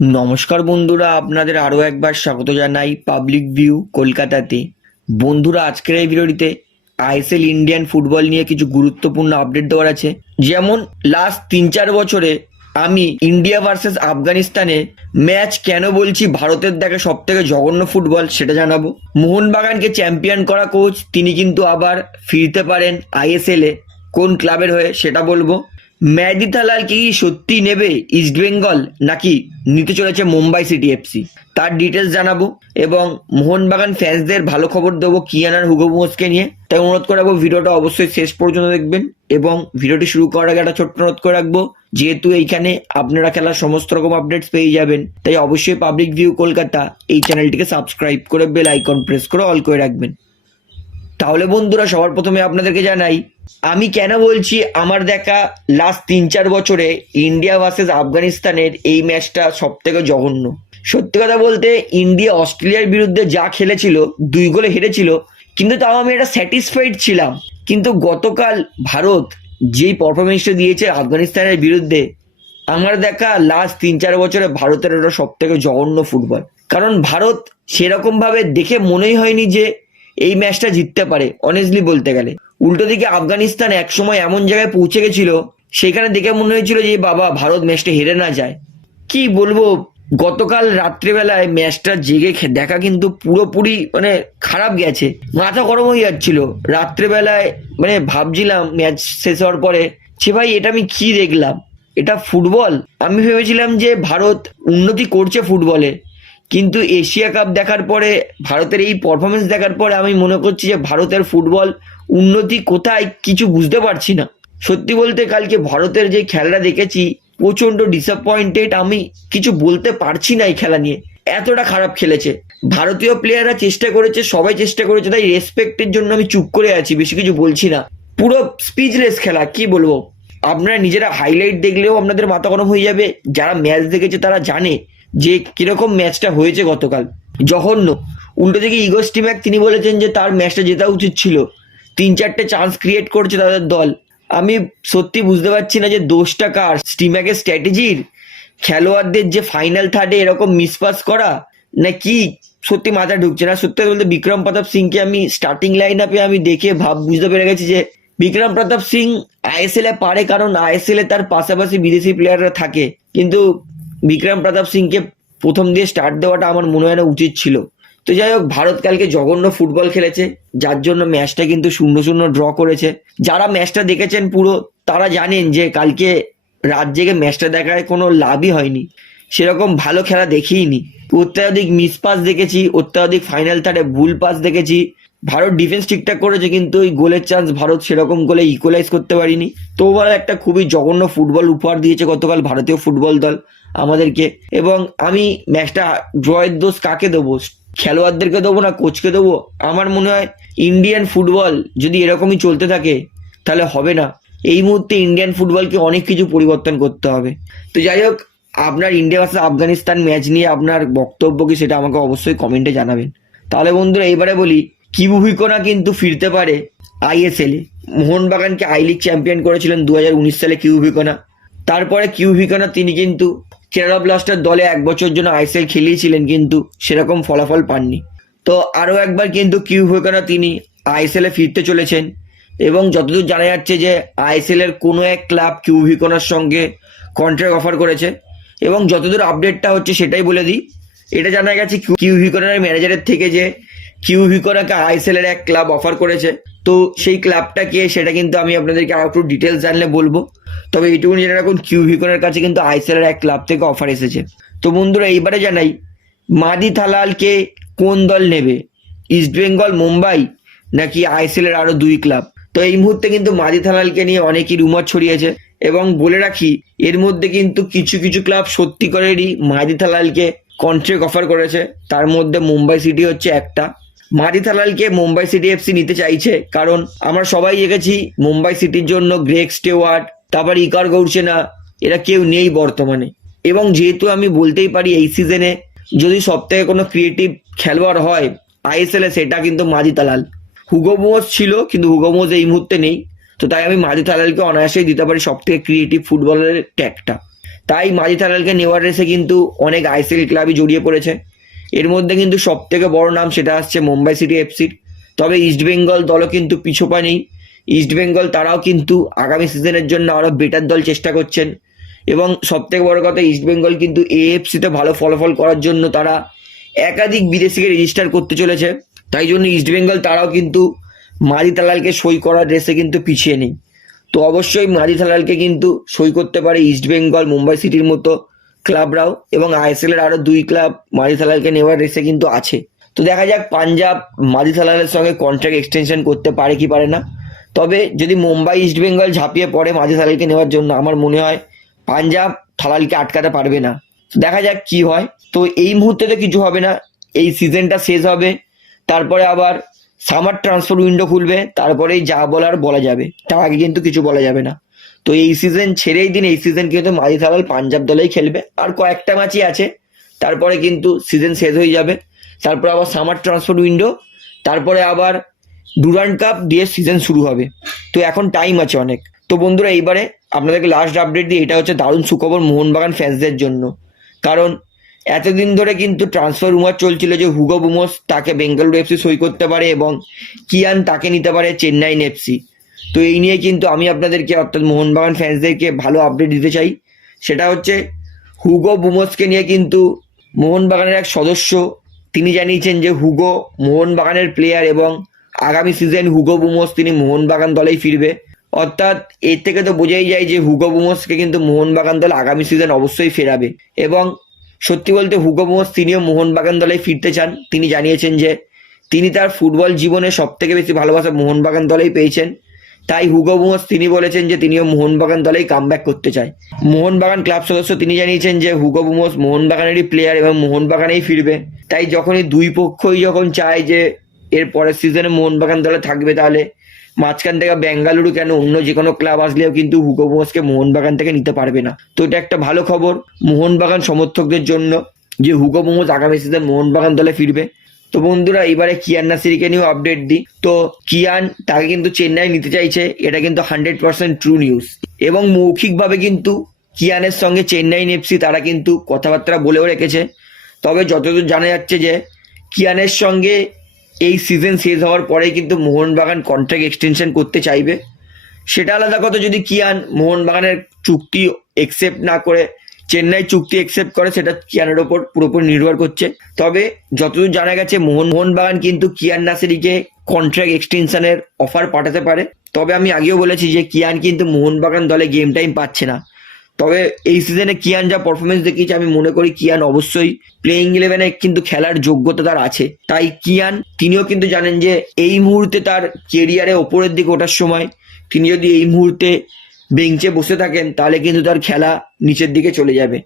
নমস্কার বন্ধুরা, আপনাদের আরও একবার স্বাগত জানাই পাবলিক ভিউ কলকাতাতে। বন্ধুরা, আজকের এই ভিডিওটিতে আইএসএল ইন্ডিয়ান ফুটবল নিয়ে কিছু গুরুত্বপূর্ণ আপডেট দেওয়ার আছে। যেমন লাস্ট তিন চার বছরে আমি ইন্ডিয়া ভার্সেস আফগানিস্তানে ম্যাচ কেন বলছি, ভারতের দেখে সব থেকে জঘন্য ফুটবল সেটা জানাব। মোহনবাগানকে চ্যাম্পিয়ন করা কোচ তিনি কিন্তু আবার ফিরতে পারেন আইএসএলে কোন ক্লাবের হয়ে সেটা বলব। মেহেদি তালাল কি সত্যি নেবে ইস্ট বেঙ্গল নাকি নিতে চলেছে মুম্বাই সিটি এফসি? তার ডিটেলস জানাব এবং মোহনবাগান ফ্যান্সদের ভালো খবর দেবো কিয়ানার হুগো বোসকে নিয়ে। তাই অনুরোধ করে রাখব, ভিডিওটা অবশ্যই শেষ পর্যন্ত দেখবেন এবং ভিডিওটি শুরু করার আগে একটা ছোট্ট অনুরোধ করে রাখব, যেহেতু এইখানে আপনারা খেলার সমস্ত রকম আপডেটস পেয়ে যাবেন, তাই অবশ্যই পাবলিক ভিউ কলকাতা এই চ্যানেলটিকে সাবস্ক্রাইব করে বেল আইকন প্রেস করে অল করে রাখবেন। তাহলে বন্ধুরা, সবার প্রথমে আপনাদেরকে জানাই আমি কেন বলছি আমার দেখা লাস্ট তিন চার বছরে ইন্ডিয়া ভার্সেস আফগানিস্তানের এই ম্যাচটা সব থেকে জঘন্য। সত্যি কথা বলতে ইন্ডিয়া অস্ট্রেলিয়ার বিরুদ্ধে যা খেলেছিল, দুই গোলে হেরেছিল, কিন্তু তাও আমি এটা স্যাটিসফাইড ছিলাম। কিন্তু গতকাল ভারত যেই পারফরমেন্সটা দিয়েছে আফগানিস্তানের বিরুদ্ধে, আমার দেখা লাস্ট তিন চার বছরে ভারতের ওটা সব থেকে জঘন্য ফুটবল কারণ ভারত সেরকম ভাবে দেখে মনেই হয়নি যে এই ম্যাচটা জিততে পারে অনেস্টলি বলতে গেলে। উল্টো দিকে আফগানিস্তান একসময় এমন জায়গায় পৌঁছে গেছিল, সেখানে দেখে মনে হয়েছিল যে বাবা, ভারত ম্যাচটা হেরে না যায়। কি বলব, গতকাল রাত্রেবেলায় ম্যাচটা জেগে দেখা কিন্তু পুরোপুরি মানে খারাপ গেছে। মাথা গরম হয়ে যাচ্ছিল। রাত্রেবেলায় মানে ভাবছিলাম ম্যাচ শেষ হওয়ার পরে সে ভাই, এটা আমি কি দেখলাম? এটা ফুটবল? আমি ভেবেছিলাম যে ভারত উন্নতি করছে ফুটবলে। কিন্তু এশিয়া কাপ দেখার পরে, ভারতের এই পারফরমেন্স দেখার পরে আমি মনে করছি যে ভারতের ফুটবল উন্নতি কোথায় কিছু বুঝতে পারছি না। সত্যি বলতে কালকে ভারতের যে খেলাটা দেখেছি প্রচণ্ড ডিসঅ্যাপয়েন্টেড আমি কিছু বলতে পারছি না এই খেলা নিয়ে। এতটা খারাপ খেলেছে। ভারতীয় প্লেয়াররা চেষ্টা করেছে, সবাই চেষ্টা করেছে, তাই রেসপেক্টের জন্য আমি চুপ করে আছি, বেশি কিছু বলছি না। পুরো স্পিচলেস খেলা, কি বলব? আপনারা নিজেরা হাইলাইট দেখলেও আপনাদের মাথা গরম হয়ে যাবে। যারা ম্যাচ দেখেছে তারা জানে। যে কীরকম ম্যাচটা হয়েছে গতকাল। জঘন্য। উল্টো দিকে ইগো স্টিম্যাক তিনি বলেছেন যে তার ম্যাচটা জেতা উচিত ছিল। তিন চারটে চান্স ক্রিয়েট করছে তাদের দল। আমি সত্যি বুঝতে পারছি না যে দোষটা কার। স্টিম্যাকের স্ট্র্যাটেজির খেলোয়াড়দের যে ফাইনাল থার্ডে এরকম মিসপাস করা, না কি সত্যি মাথা ঢুকছে না? সত্যি বলতে বিক্রম প্রতাপ সিংকে আমি স্টার্টিং লাইন আপে আমি দেখে ভাব, বুঝতে পেরে গেছি যে বিক্রম প্রতাপ সিং আইএসএল এ পারে কারণ আইএসএল এ তার পাশাপাশি বিদেশি প্লেয়াররা থাকে। কিন্তু বিক্রম প্রতাপ সিংকে প্রথম দিয়ে স্টার্ট দেওয়াটা আমার মনে হয় না উচিত ছিল। তো যাই হোক, ভারত কালকে জঘন্য ফুটবল খেলেছে, যার জন্য ম্যাচটা কিন্তু শূন্য শূন্য ড্র করেছে। যারা ম্যাচটা দেখেছেন পুরো, তারা জানেন যে কালকে রাত জেগে ম্যাচটা দেখায় কোনো লাভই হয়নি। সেরকম ভালো খেলা দেখিইনি। অত্যাধিক মিস পাস দেখেছি, অত্যাধিক ফাইনাল থার্ডে ভুল পাস দেখেছি। ভারত ডিফেন্স ঠিকঠাক করেছে, কিন্তু ওই গোলের চান্স ভারত সেরকম গোলে ইকুয়ালাইজ করতে পারিনি। তো ওভারঅল একটা খুবই জঘন্য ফুটবল উপহার দিয়েছে গতকাল ভারতীয় ফুটবল দল আমাদেরকে। এবং আমি ম্যাচটা ড্রয়ের দোষ কাকে দেবো? খেলোয়াড়দেরকে দেবো না কোচকে দেবো? আমার মনে হয় ইন্ডিয়ান ফুটবল যদি এরকমই চলতে থাকে, তাহলে হবে না। এই মুহূর্তে ইন্ডিয়ান ফুটবলকে অনেক কিছু পরিবর্তন করতে হবে। তো যাই হোক, আপনার ইন্ডিয়া ভার্সেস আফগানিস্তান ম্যাচ নিয়ে আপনার বক্তব্য কি সেটা আমাকে অবশ্যই কমেন্টে জানাবেন। তাহলে বন্ধুরা, এইবারে বলি কিবু হুইকোনা কিন্তু ফিরতে পারে আইএসএল মোহনবাগানকে আই লিগ চ্যাম্পিয়ন করেছিলেন দু হাজার উনিশ সালে কিউ ভিকোনা তারপরে কিউ ভিকোনা তিনি কিন্তু কেরালা ব্লাস্টার দলে এক বছর জন্য আইএসএল খেলিয়েছিলেন কিন্তু সেরকম ফলাফল পাননি। তো আরও একবার কিন্তু কিউ ভিকোনা তিনি আইএসএল ফিরতে চলেছেন এবং যতদূর জানা যাচ্ছে যে আইএসএল এর কোনো এক ক্লাব কিউ ভিকোনার সঙ্গে কন্ট্রাক্ট অফার করেছে এবং যতদূর আপডেটটা হচ্ছে সেটাই বলে দিই। এটা জানা গেছে কিউ ভিকোনার ম্যানেজারের থেকে যে কিউ ভিকোনাকে আইএসএল এর এক ক্লাব অফার করেছে। তো সেই ক্লাবটা কে, সেটা কিন্তু আমি আপনাদেরকে আরও একটু ডিটেলস জানলে বলব। তবে এইটুকু জেনে রাখুন কিউ ভিকোনার কাছে কিন্তু আইএসএল এর এক ক্লাব থেকে অফার এসেছে। তো বন্ধুরা, এইবারে জানাই, মাদি থালালকে কোন দল নেবে? ইস্ট বেঙ্গল মুম্বাই নাকি আইএসএল এর আরও দুই ক্লাব তো এই মুহূর্তে কিন্তু মাদি থালালকে নিয়ে অনেকই রুমার ছড়িয়েছে এবং বলে রাখি, এর মধ্যে কিন্তু কিছু কিছু ক্লাব সত্যি করেরই মাদি থালালকে কন্ট্রাক্ট অফার করেছে। তার মধ্যে মুম্বাই সিটি হচ্ছে একটা। মাদি থালালকে মুম্বাই সিটি এফসি নিতে চাইছে। কারণ আমরা সবাই দেখেছি মুম্বাই সিটির জন্য গ্রেক স্টেওয়ার্ড তারপর ইকার গৌরসেনা এরা কেউ নেই বর্তমানে। এবং যেহেতু আমি বলতেই পারি এই সিজনে যদি সব থেকে কোনো ক্রিয়েটিভ খেলোয়াড় হয় আইএসএল এ সেটা কিন্তু মাদি তালাল হুগো মোজ ছিল, কিন্তু হুগো মোজ এই মুহূর্তে নেই। তো তাই আমি মাদি তালালকে অনায়াসেই দিতে পারি সব থেকে ক্রিয়েটিভ ফুটবলের ট্যাগটা তাই মাঝি থালালকে নেওয়ার রেসে কিন্তু অনেক আইসিএল ক্লাবই জড়িয়ে পড়েছে। এর মধ্যে কিন্তু সব থেকে বড় নাম সেটা আসছে মুম্বাই সিটি এফসির তবে ইস্টবেঙ্গল দলও কিন্তু পিছোপা নেই ইস্টবেঙ্গল তারাও কিন্তু আগামী সিজনের জন্য আরও বেটার দল চেষ্টা করছেন। এবং সব থেকে বড় কথা ইস্টবেঙ্গল কিন্তু এএফসিতে ভালো ফলাফল করার জন্য তারা একাধিক বিদেশিকে রেজিস্টার করতে চলেছে। তাই জন্য ইস্টবেঙ্গল তারাও কিন্তু মারি তালালকে সই করার রেসে কিন্তু পিছিয়ে নেই। তো অবশ্যই মারি তালালকে কিন্তু সই করতে পারে ইস্টবেঙ্গল মুম্বাই সিটির মতো ক্লাবরাও এবং আইএসএল এর আরও দুই ক্লাব মারি তালালকে নেওয়ার রেসে কিন্তু আছে। তো দেখা যাক পাঞ্জাব মারি তালালের সঙ্গে কন্ট্রাক্ট এক্সটেনশন করতে পারে কি পারে না। তবে যদি মুম্বাই ইস্টবেঙ্গল ঝাঁপিয়ে পড়ে মাঝি থালালকে নেওয়ার জন্য, আমার মনে হয় পাঞ্জাব থালালকে আটকাতে পারবে না। দেখা যাক কি হয়। তো এই মুহূর্তে তো কিছু হবে না। এই সিজনটা শেষ হবে। তারপরে আবার সামার ট্রান্সফার উইন্ডো খুলবে। তারপরেই যা বলার বলা যাবে। তার আগে কিন্তু কিছু বলা যাবে না। তো এই সিজন ছেড়েই দিন, এই সিজন কিন্তু মাঝি থালাল পাঞ্জাব দলেই খেলবে। আর কয়েকটা ম্যাচই আছে, তারপরে কিন্তু সিজন শেষ হয়ে যাবে। তারপরে আবার সামার ট্রান্সফার উইন্ডো তারপরে আবার ডুরান্ড কাপ দিয়ে সিজন শুরু হবে। তো এখন টাইম আছে অনেক। তো বন্ধুরা, এইবারে আপনাদেরকে লাস্ট আপডেট দিই এটা হচ্ছে দারুণ সুখবর মোহনবাগান ফ্যান্সদের জন্য। কারণ এতদিন ধরে কিন্তু ট্রান্সফার রুমার চলছিল যে হুগো বুমোস তাকে বেঙ্গালুরু এফসি সই করতে পারে এবং কিয়ান তাকে নিতে পারে চেন্নাইন এফসি তো এই নিয়ে কিন্তু আমি আপনাদেরকে, অর্থাৎ মোহনবাগান ফ্যান্সদেরকে ভালো আপডেট দিতে চাই। সেটা হচ্ছে, হুগো বুমোসকে নিয়ে কিন্তু মোহনবাগানের এক সদস্য, তিনি জানিয়েছেন যে হুগো মোহনবাগানের প্লেয়ার এবং আগামী সিজন হুগো বুমোস তিনি মোহনবাগান দলেই ফিরবে। অর্থাৎ এর থেকে তো বোঝাই যায় যে হুগো বুমোসকে কিন্তু মোহনবাগান দল আগামী সিজন অবশ্যই ফেরাবে। এবং সত্যি বলতে হুগো বুমোস তিনিও মোহনবাগান দলে ফিরতে চান। তিনি জানিয়েছেন যে তিনি তার ফুটবল জীবনে সব থেকে বেশি ভালোবাসা মোহনবাগান দলেই পেয়েছেন। তাই হুগো বুমোস তিনি বলেছেন যে তিনিও মোহনবাগান দলেই কামব্যাক করতে চায়। মোহনবাগান ক্লাব সদস্য তিনি জানিয়েছেন যে হুগো বুমোস মোহনবাগানেরই প্লেয়ার এবং মোহনবাগানেই ফিরবে। তাই যখনই দুই পক্ষই যখন চায় যে এর পরের সিজনে মোহনবাগান দলে থাকবে তাহলে মাঝখান থেকে বেঙ্গালুরু কেন অন্য যে কোনো ক্লাব আসলেও কিন্তু হুগো বুমোসকে মোহনবাগান থেকে নিতে পারবে না। তো এটা একটা ভালো খবর। মোহনবাগান সমর্থকদের জন্য যে হুগো বুমোস আগামী সিজন মোহনবাগান দলে ফিরবে তো বন্ধুরা, এবারে কিয়ান নাসিরিকে নিয়েও আপডেট দিই। তো কিয়ান তাকে কিন্তু চেন্নাই নিতে চাইছে, এটা কিন্তু হান্ড্রেড পার্সেন্ট ট্রু নিউজ এবং মৌখিকভাবে কিন্তু কিয়ানের সঙ্গে চেন্নাই এফসি তারা কিন্তু কথাবার্তা বলেও রেখেছে। তবে যতদূর জানা যাচ্ছে যে, কিয়ানের সঙ্গে এই সিজন শেষ হওয়ার পরে কিন্তু মোহনবাগান কন্ট্রাক্ট এক্সটেনশন করতে চাইবে। সেটা আলাদা কথা, যদি কিয়ান মোহনবাগানের চুক্তি একসেপ্ট না করে চেন্নাই চুক্তি একসেপ্ট করে, সেটা কিয়ানের ওপর পুরোপুরি নির্ভর করছে। তবে যতদূর জানা গেছে, মোহন, মোহনবাগান কিন্তু কিয়ান নাসেরিকে কন্ট্রাক্ট এক্সটেনশনের অফার পাঠাতে পারে। তবে আমি আগেও বলেছি যে কিয়ান কিন্তু মোহনবাগান দলে গেম টাইম পাচ্ছে না। তবে এই সিজনে কিয়ান যা পারফরমেন্স দেখিয়েছে, আমি মনে করি কিয়ান অবশ্যই প্লেইং ইলেভেনে কিন্তু খেলার যোগ্যতা তার আছে। তাই কিয়ান, তিনিও কিন্তু জানেন যে এই মুহূর্তে তার কেরিয়ারে ওপরের দিকে ওঠার সময়, তিনি যদি এই মুহূর্তে বেঞ্চে বসে থাকেন, তাহলে কিন্তু তার খেলা নিচের দিকে চলে যাবে।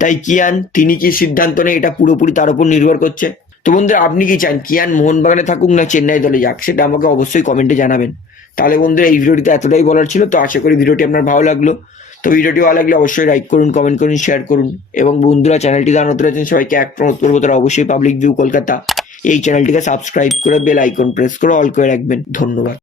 তাই কিয়ান, তিনি কি সিদ্ধান্ত নেয় এটা পুরোপুরি তার উপর নির্ভর করছে? তো বন্ধুরা, আপনি কি চান কিয়ান মোহনবাগানে থাকুক না চেন্নাই দলে যাক? সেটা আমাকে অবশ্যই কমেন্টে জানাবেন। তাহলে বন্ধুরা, এই ভিডিওটিতে এতটাই বলার ছিল, তো আশা করি ভিডিওটি আপনার ভালো লাগল। তো ভিডিওটি ভালো লাগলে অবশ্যই লাইক করুন কমেন্ট করুন শেয়ার করুন। এবং বন্ধুরা চ্যানেলটি যারা নতুন আছেন, সবাইকে এক অনুরোধ করব, তারা অবশ্যই পাবলিক ভিউ কলকাতা এই চ্যানেলটিকে সাবস্ক্রাইব করে বেল আইকন প্রেস করে অল করে রাখবেন। ধন্যবাদ।